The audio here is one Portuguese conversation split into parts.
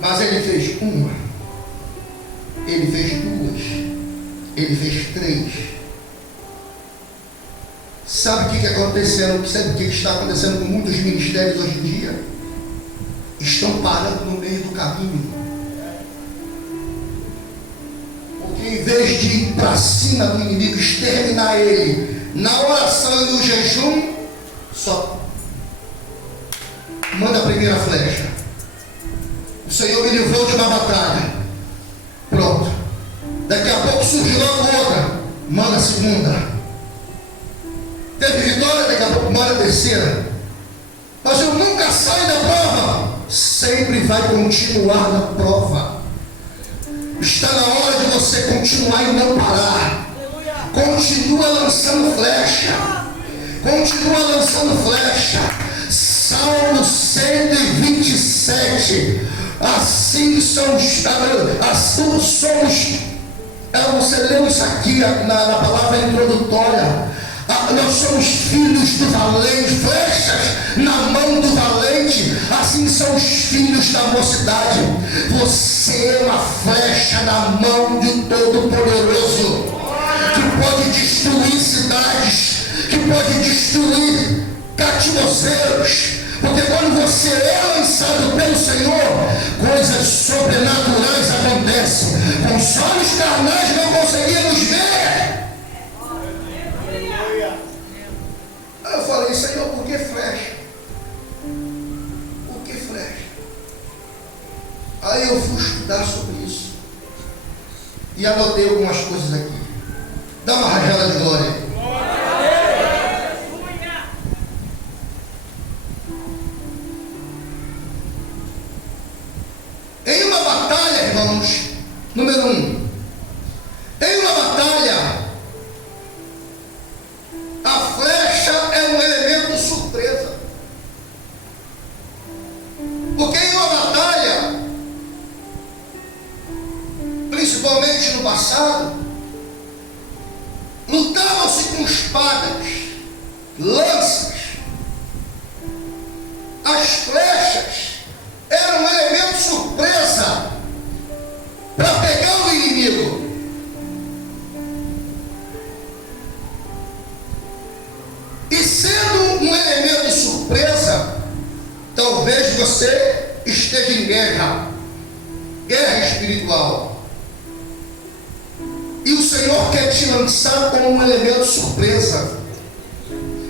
Mas ele fez uma, ele fez duas, ele fez três. Sabe o que aconteceu? Sabe o que está acontecendo com muitos ministérios hoje em dia? Estão parando no meio do caminho. Porque em vez de ir para cima do inimigo, exterminar ele, na oração e no jejum, só manda a primeira flecha. O Senhor me livrou de uma batalha. Pronto. Daqui a pouco surgiu outra. Manda a segunda. Teve vitória, daqui a pouco manda a terceira. Mas eu nunca saio da prova. Sempre vai continuar na prova. Está na hora de você continuar e não parar. Continua lançando flecha. Continua lançando flecha. Salmo 127. Assim somos. Você leu isso aqui na palavra introdutória. Nós somos filhos do valente, flechas na mão do valente. Assim são os filhos da mocidade. Você é uma flecha na mão de Todo-Poderoso, que pode destruir cidades, que pode destruir cativozeiros. Porque quando você é lançado pelo Senhor, coisas sobrenaturais acontecem. Com os olhos carnais não conseguimos ver. Eu falei, Senhor, por que flecha? Por que flecha? Aí eu fui estudar sobre isso e anotei algumas coisas aqui. Dá uma rajada de glória. Em uma batalha, irmãos, número 1, em uma batalha, a flecha é um elemento surpresa. Porque em uma batalha, principalmente no passado, lutavam-se com espadas, lanças. As flechas eram um elemento surpresa para pegar o inimigo. E sendo um elemento surpresa, talvez você esteja em guerra espiritual. E o Senhor quer te lançar como um elemento surpresa.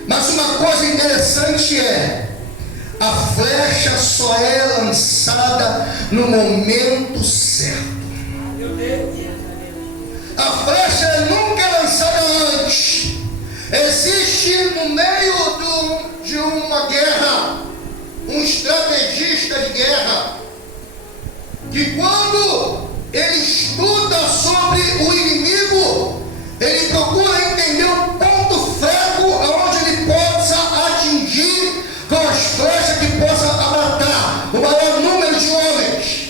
Mas uma coisa interessante é, a flecha só é lançada no momento certo. A flecha nunca é lançada antes. Existe no meio de uma guerra um estrategista de guerra que, quando ele estuda sobre o inimigo, ele procura entender o ponto fraco onde ele possa atingir com as flechas, que possa matar o maior número de homens.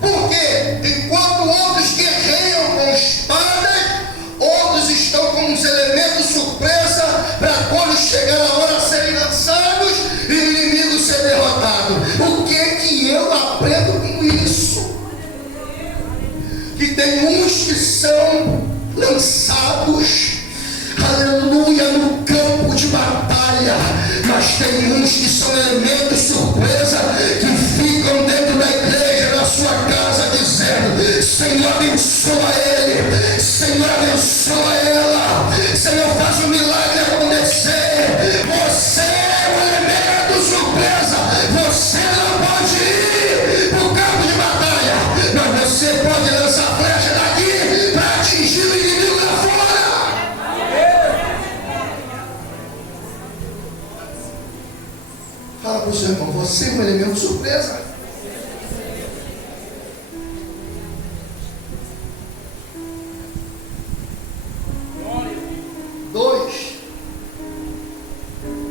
Porque enquanto outros guerreiam com espadas, outros estão com os elementos surpresa para quando chegar a hora serem lançados e o inimigo ser derrotado. O que eu aprendo com isso? Que tem uns que são lançados, aleluia, no campo de batalha, mas tem uns que são elementos surpresa, que ficam dentro da igreja, na sua casa, dizendo: Senhor, abençoa ele, Senhor, abençoa ela, Senhor, faz um milagre acontecer. Você é um elemento surpresa. Você não pode ir para o campo de batalha, mas você pode lançar flecha daqui para atingir o inimigo lá fora. Fala para o seu irmão: você é um elemento surpresa.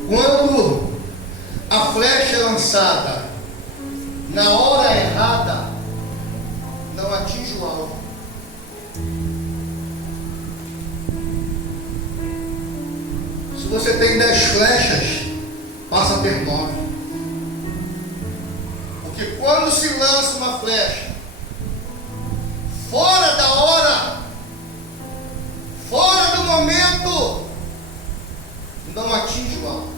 Quando a flecha é lançada na hora errada, não atinge o alvo. Se você tem 10 flechas, passa a ter 9. lança uma flecha fora da hora, fora do momento, não atinge o alvo.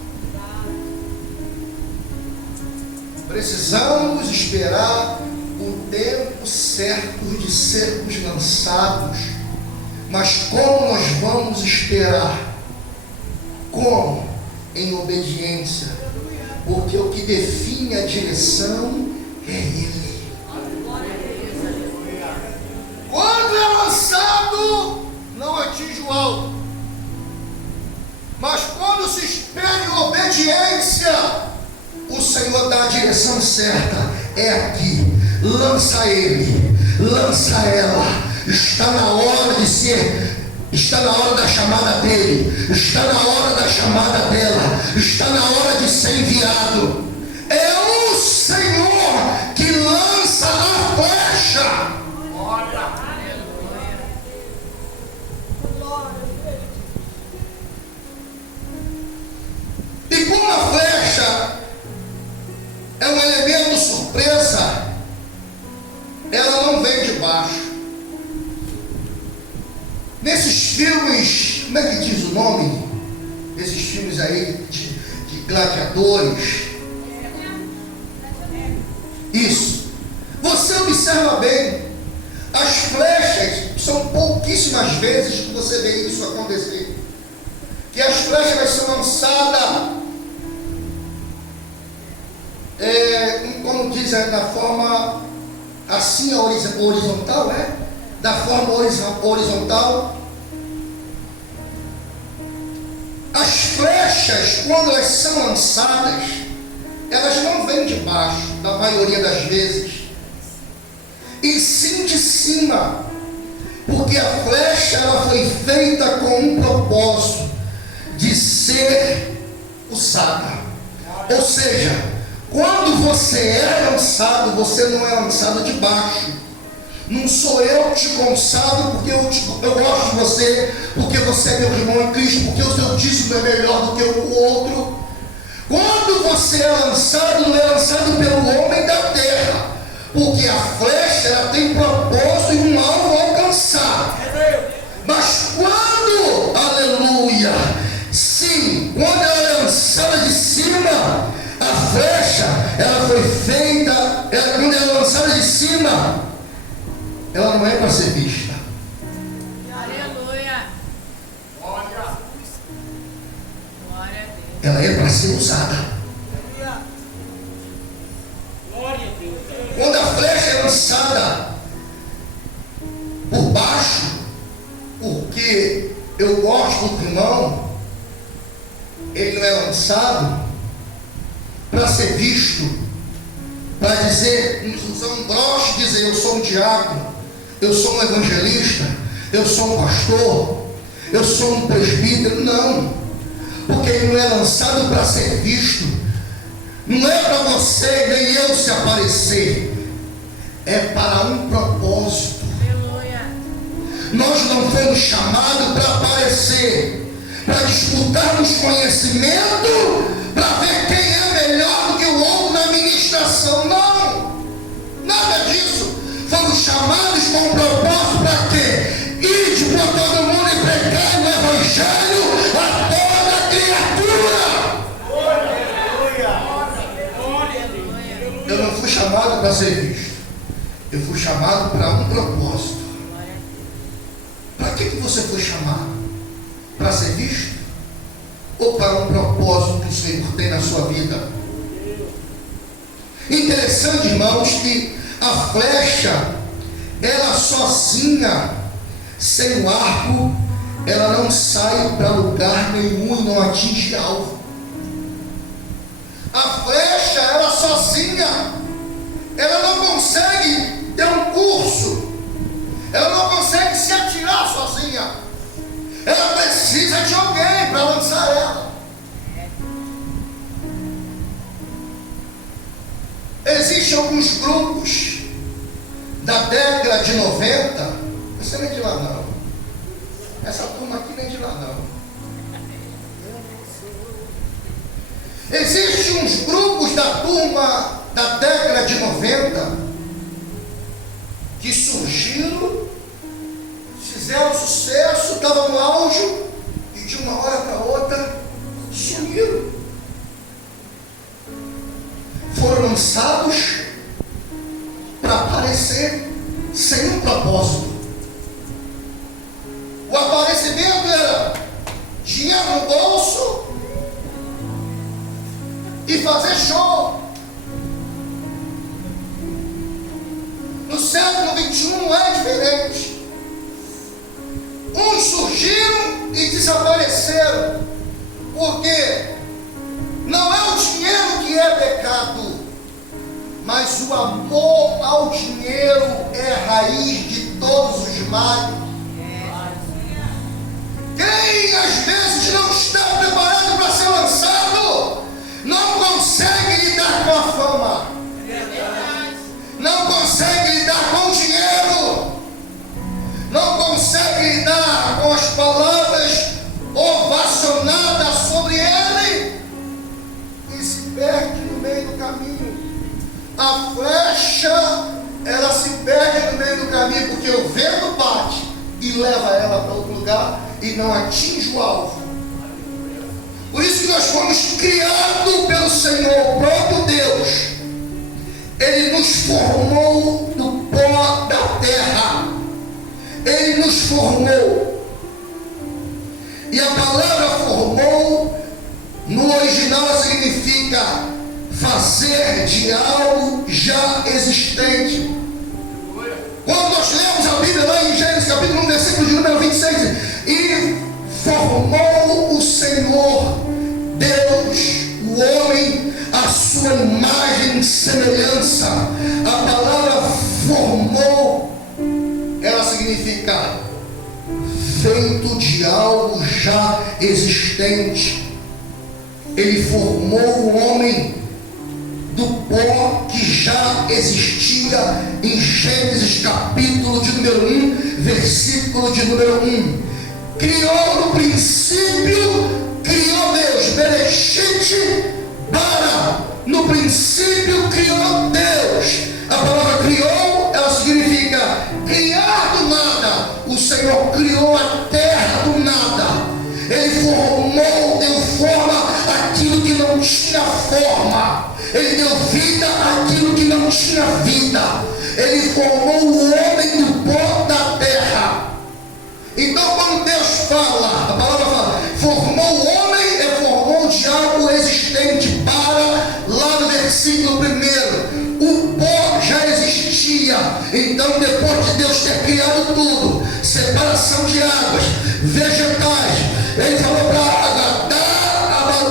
Precisamos esperar o tempo certo de sermos lançados. Mas como nós vamos esperar? Como? Em obediência. Porque o que define a direção é Ele. Quando é lançado, não atinge o alvo. Mas quando se espera em obediência, o Senhor dá a direção certa. É aqui. Lança ele, lança ela. Está na hora de ser, está na hora da chamada dele, está na hora da chamada dela, está na hora de ser enviado. É o Senhor que lança a flecha. E como a flecha é um elemento surpresa, ela não vem de baixo. Nesses filmes, como é que diz o nome? Esses filmes aí de gladiadores. Isso. Você observa bem, as flechas, são pouquíssimas vezes que você vê isso acontecer. Que as flechas são lançadas, como dizem, da forma assim, horizontal, da forma horizontal. As flechas, quando elas são lançadas, elas não vêm de baixo, na maioria das vezes, e sim de cima, porque a flecha ela foi feita com um propósito de ser usada. Ou seja, quando você é lançado, você não é lançado de baixo. Não sou eu que te consagro porque eu gosto de você, porque você é meu irmão em Cristo, porque o seu dízimo é melhor do que o outro. Quando você é lançado, não é lançado pelo homem da terra, porque a flecha ela tem propósito e um alvo a alcançar. Mas quando, aleluia, sim, quando ela é lançada de cima, a flecha ela foi feita, quando ela é lançada de cima, ela não é para ser vista. Aleluia. Glória. Glória a Deus. Ela é para ser usada. Glória a Deus. Quando a flecha é lançada por baixo, porque eu gosto do irmão, ele não é lançado para ser visto, para dizer, usar um broche, dizer eu sou um diácono, eu sou um evangelista, eu sou um pastor, eu sou um presbítero. Não, porque ele não é lançado para ser visto, não é para você nem eu se aparecer, é para um propósito. Aleluia. Nós não fomos chamados para aparecer, para disputarmos conhecimento, para ver quem é melhor do que o outro na ministração. Não, nada disso. Fomos chamados com um propósito para quê? Ide para todo mundo e pregar o evangelho a toda criatura. Eu não fui chamado para ser visto, eu fui chamado para um propósito. Para que você foi chamado? Para ser visto? Ou para um propósito que o Senhor tem na sua vida? Interessante, irmãos, que a flecha, ela sozinha, sem o arco, ela não sai para lugar nenhum e não atinge alvo. A flecha, ela sozinha, ela não consegue ter um curso, ela não consegue se atirar sozinha, ela precisa de alguém para lançar ela. Existem alguns grupos da década de 90, você nem é de lá não, essa turma aqui nem é de lá não. Existem uns grupos da turma da década de 90 que surgiram, fizeram sucesso, estavam no auge e de uma hora para outra sumiram. Foram lançados para aparecer sem um propósito. O aparecimento era dinheiro no bolso e fazer show. No século XXI é diferente. Uns surgiram e desapareceram. Porque não é o dinheiro que é pecado, mas o amor ao dinheiro é a raiz de todos os males. Quem às vezes não está preparado para ser lançado, não consegue lidar com a fama, não consegue lidar com o dinheiro, não consegue lidar com as palavras ovacionadas sobre ele e se perde no meio do caminho. A flecha, ela se perde no meio do caminho porque o vento bate e leva ela para outro lugar e não atinge o alvo. Por isso que nós fomos criados pelo Senhor, o próprio Deus. Ele nos formou do pó da terra. Ele nos formou. E a palavra formou, no original significa fazer de algo já existente. Quando nós lemos a Bíblia lá em Gênesis capítulo 1, versículo de número 26, e formou o Senhor Deus, o homem, a sua imagem e semelhança. A palavra formou, ela significa feito de algo já existente. Ele formou o homem do pó que já existia em Gênesis capítulo de número 1, versículo de número 1. Criou no princípio, criou Deus, Bereshit bara. No princípio criou Deus. A palavra criou, ela significa criar do nada. O Senhor criou a terra do nada. Ele formou, deu forma àquilo que não tinha forma. Ele deu vida àquilo que não tinha vida. Ele formou o homem do pó da terra. Então quando Deus fala, a palavra fala, formou o homem, formou de algo existente. Para lá no versículo 1, o pó já existia. Então depois de Deus ter criado tudo, separação de águas, vegetais, ele falou para a água, dá água,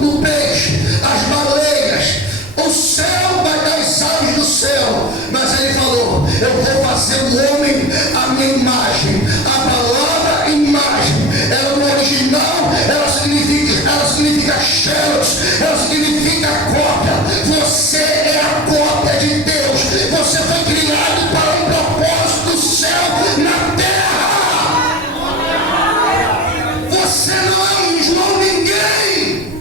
o peixe, as baleias, o céu vai dar as aves do céu. Mas ele falou, eu vou fazer o homem a minha imagem. A palavra imagem, ela no original, ela significa xeros, ela significa cópia. Você é a cópia de Deus. Você foi criado para um propósito do céu na terra. Você não é um João ninguém.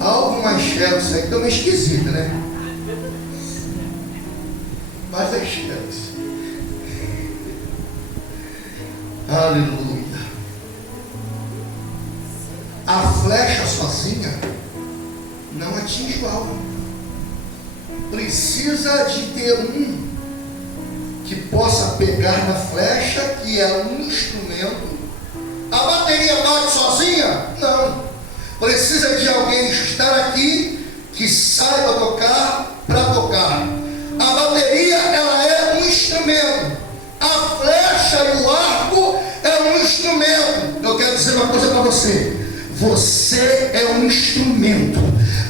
Algo mais xeros aí, que é meio esquisito, né? Mas é xeros. Aleluia. A flecha sozinha não atinge o alvo. Precisa de ter um que possa pegar na flecha, que é um instrumento. A bateria bate sozinha? Não. Precisa de alguém estar aqui que saiba tocar para tocar. A bateria, ela é um instrumento. A flecha e o arco é um instrumento. Eu quero dizer uma coisa para você. Você é um instrumento.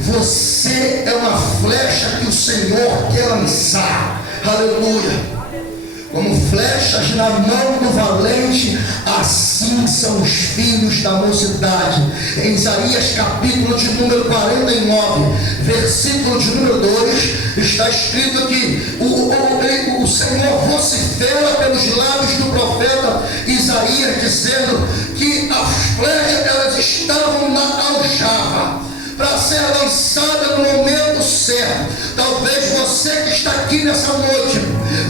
Você é uma flecha que o Senhor quer lançar. Aleluia. Como flechas na mão do valente, assim assim são os filhos da mocidade. Em Isaías capítulo de número 49, versículo de número 2, está escrito que o Senhor vocifera pelos lábios do profeta Isaías, dizendo que as flechas elas estavam na aljava para ser lançada no momento certo. Talvez você que está aqui nessa noite,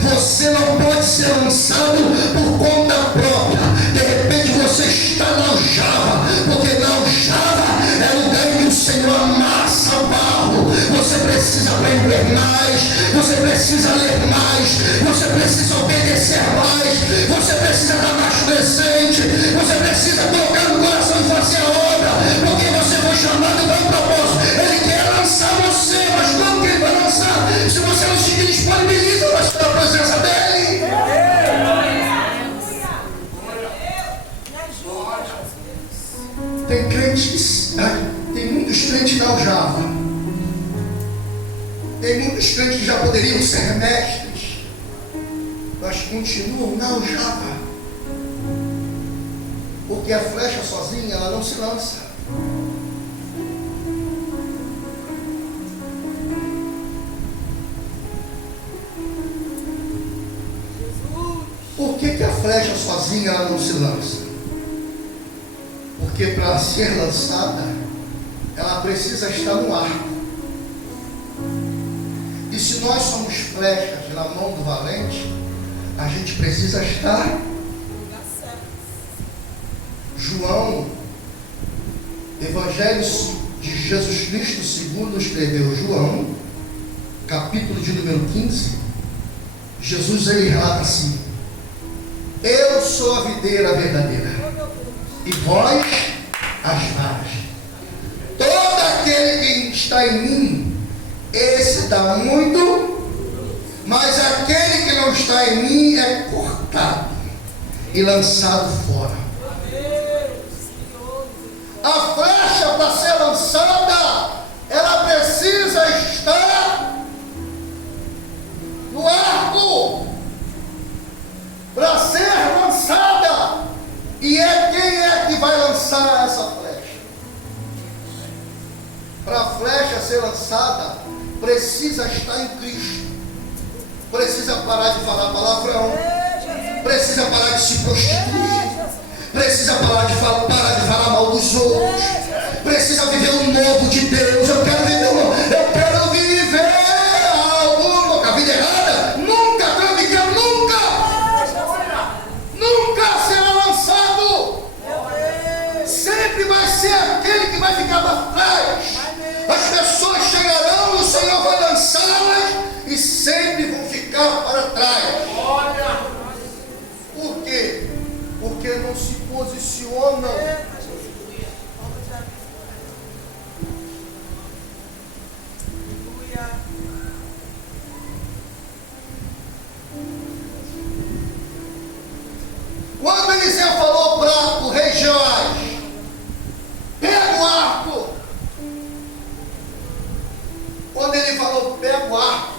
você não pode ser lançado por conta própria. De repente você está na aljava, porque na aljava é o lugar em que o Senhor amassa o barro. Você precisa aprender mais, você precisa ler mais, você precisa obedecer mais, você precisa dar mais presente, você precisa colocar no coração e fazer a obra, porque você foi chamado para um propósito. Ele quer lançar você, mas como que ele vai lançar se você não se disponibiliza para estar na presença dele? Tem crentes, tem muitos crentes da aljava, tem muitos crentes que já poderiam ser mestres, mas continuam na aljava, porque a flecha sozinha ela não se lança. Por que a flecha sozinha ela não se lança? Porque para ser lançada, ela precisa estar no arco. E se nós somos flechas na mão do valente, a gente precisa estar. João, Evangelho de Jesus Cristo segundo escreveu João, capítulo de número 15, Jesus ele relata assim: eu sou a videira verdadeira, e vós as varas. Todo aquele que está em mim, esse dá muito, mas aquele que não está em mim é cortado e lançado fora. A flecha para ser lançada, ela precisa estar no arco para ser lançada. E quem é que vai lançar essa flecha? Para a flecha ser lançada, precisa estar em Cristo. Precisa parar de falar palavrão. Precisa parar de se prostituir. Precisa parar de falar mal dos outros. Precisa viver o novo de Deus. Eu quero viver o novo. Eu quero viver algo com a vida errada. Nunca será lançado. Sempre vai ser aquele que vai ficar para trás. As pessoas chegarão e o Senhor vai lançá-las e sempre vão ficar para trás. Por quê? Porque não se posicionam. Quando Eliseu falou para o rei Joás, pega o arco. Quando ele falou pega o arco,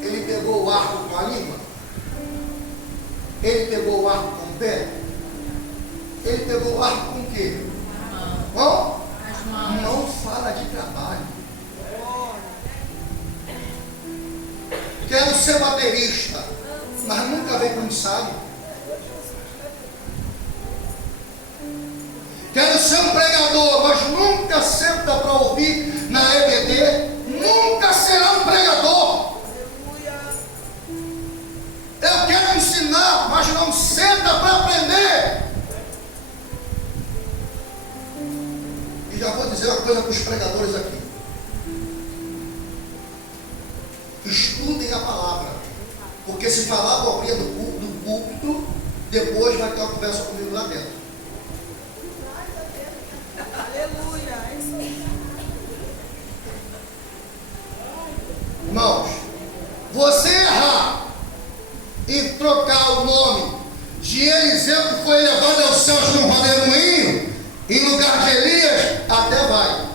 ele pegou o arco com a língua? Ele pegou o arco com o pé? Ele pegou o arco com o quê? Bom? Não fala de trabalho. Quero ser baterista, mas nunca veio para um ensaio. Quero ser um pregador, mas nunca senta para ouvir na EBD. Nunca será um pregador. Eu quero ensinar, mas não senta para aprender. E já vou dizer uma coisa para os pregadores aqui: estudem a palavra, porque se falar abobrinha do púlpito, depois vai ter uma conversa comigo lá dentro. Aleluia, é isso aí. Irmãos, você errar e trocar o nome de Eliseu, que foi levado aos céus num redemoinho, em lugar de Elias, até vai,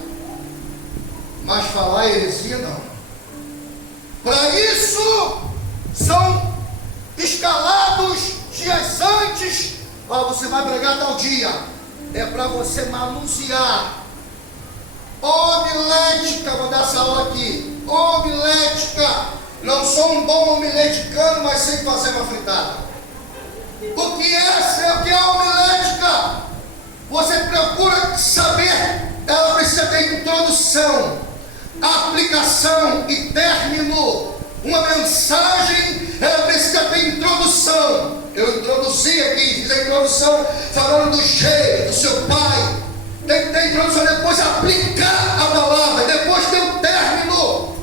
mas falar heresia não. Para isso são escalados dias antes Ó, você vai pregar tal dia. É para você manusear. Homilética, vou dar essa aula aqui. Homilética. Não sou um bom homileticano, mas sei fazer uma fritada. O que é homilética? Você procura saber, ela precisa ter introdução, aplicação e término. Uma mensagem, ela precisa ter introdução. Eu introduzi aqui, fiz a introdução falando do jeito, do seu pai. Tem que ter introdução, depois aplicar a palavra, depois ter o término.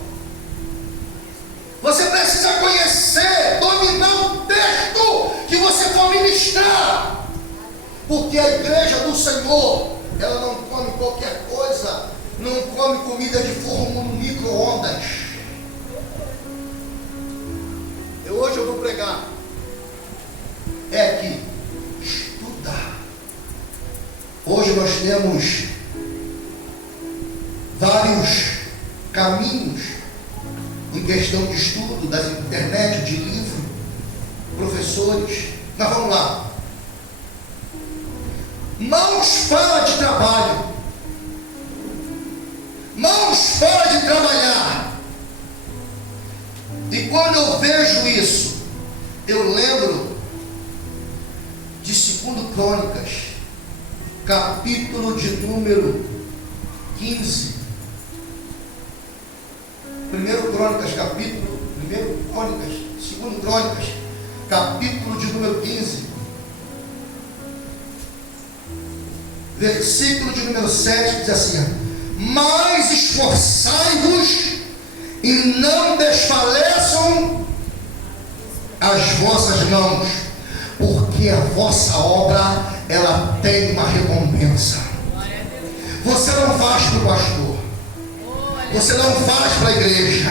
Você precisa conhecer, dominar o texto que você for ministrar. Porque a igreja do Senhor, ela não come qualquer coisa, não come comida de forno no micro-ondas. Hoje eu vou pregar que estudar. Hoje nós temos vários caminhos em questão de estudo, da internet, de livro, professores. Mas vamos lá. Mãos fora de trabalho. Mãos fora de trabalhar. E quando eu vejo isso, eu lembro de 2 Crônicas, capítulo de número 15. 2 Crônicas, capítulo de número 15. Versículo de número 7 diz assim: mas esforçai-vos e não desfaleçam as vossas mãos, porque a vossa obra, ela tem uma recompensa. Você não faz para o pastor, você não faz para a igreja,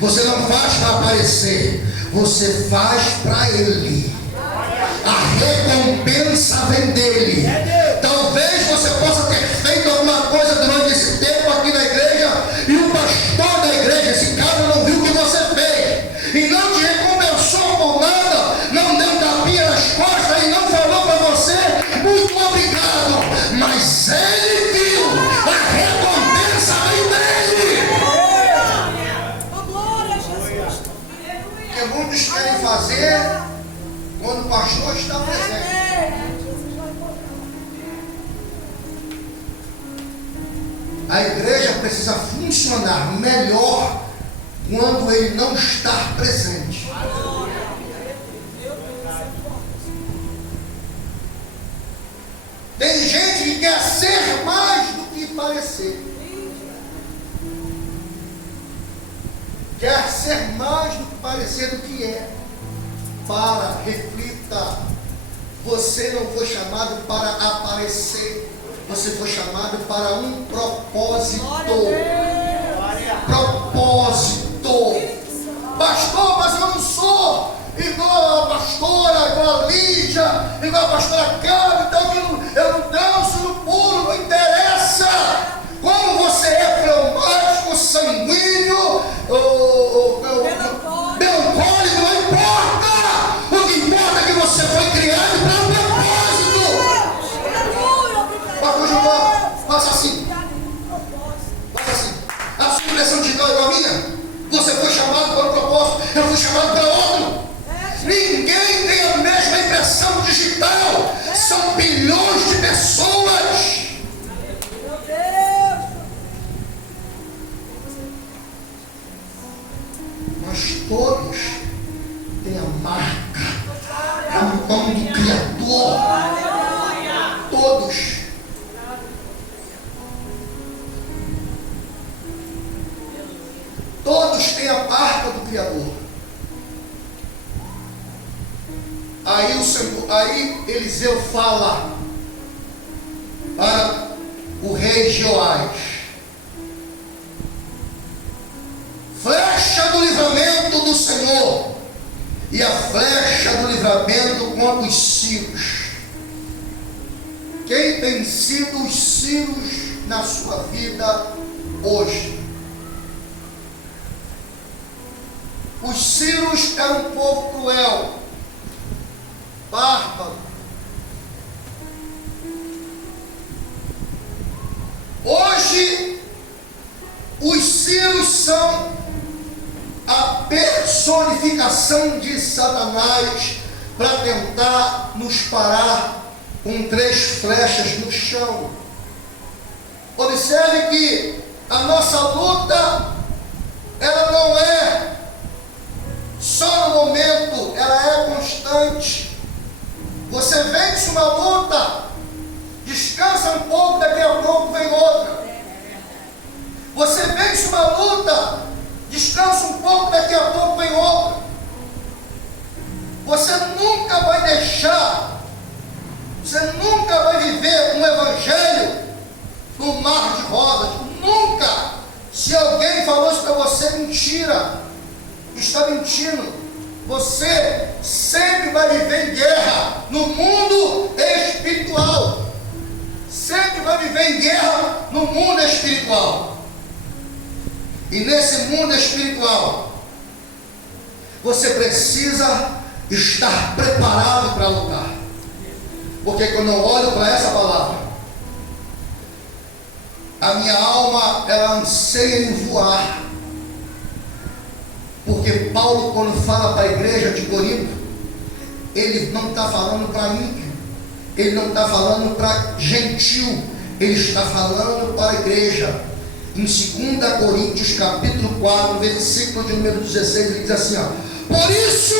você não faz para aparecer, você faz para Ele. A recompensa vem dele. Talvez você possa ter feito alguma coisa durante esse tempo aqui na igreja e o pastor da igreja, esse cara, não viu o que você fez e não te recompensou por nada, não deu um tapinha nas costas e não falou para você muito obrigado, mas ele viu, a recompensa vem dele. Glória a Jesus. Porque muitos querem fazer quando o pastor está presente. A igreja precisa funcionar melhor quando ele não está presente. Tem gente que quer ser mais do que parecer. Quer ser mais do que parecer do que é. Para, reflita. Você não foi chamado para aparecer. Você foi chamado para um propósito. Propósito. Pastor, mas eu não sou igual a pastora, igual a Lídia, igual a pastora Carla, então eu não danço no pulo, não interessa. Como você é fleumático, sanguíneo, melancólico, não importa. O que importa é que você foi criado para um propósito. Pastor Gilmar, faça assim. Faça assim. A sua impressão digital é igual a minha? Você foi chamado para um propósito, eu fui chamado para outro. Ninguém tem a mesma impressão digital. São bilhões de pessoas. Mas todos têm a marca, a mão do Criador. Todos. Todos têm a marca do Criador. Aí Eliseu fala para o rei Joás: flecha do livramento do Senhor e a flecha do livramento contra os sírios. Quem tem sido os sírios na sua vida hoje? Os sírios eram um povo cruel, bárbaro, comunicação de Satanás para tentar nos parar com 3 flechas no chão. Observe que a nossa luta, ela não é só no momento, ela é constante. Você vence uma luta, descansa um pouco, daqui a pouco vem outra. Você vence uma luta, descansa um pouco, daqui a pouco vem outra. Você nunca vai deixar, você nunca vai viver um evangelho no mar de rosas. Nunca. Se alguém falou isso para você, mentira, está mentindo. Você sempre vai viver em guerra no mundo espiritual. Sempre vai viver em guerra no mundo espiritual. E nesse mundo espiritual, você precisa estar preparado para lutar. Porque quando eu olho para essa palavra, a minha alma, ela anseia em voar. Porque Paulo, quando fala para a igreja de Corinto, ele não está falando para ímpio, ele não está falando para gentil, ele está falando para a igreja. Em 2 Coríntios capítulo 4, versículo de número 16, ele diz assim, por isso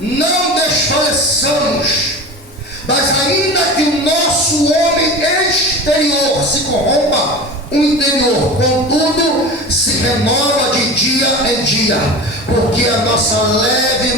não desfaleçamos, mas ainda que o nosso homem exterior se corrompa, o interior, contudo, se renova de dia em dia, porque a nossa leve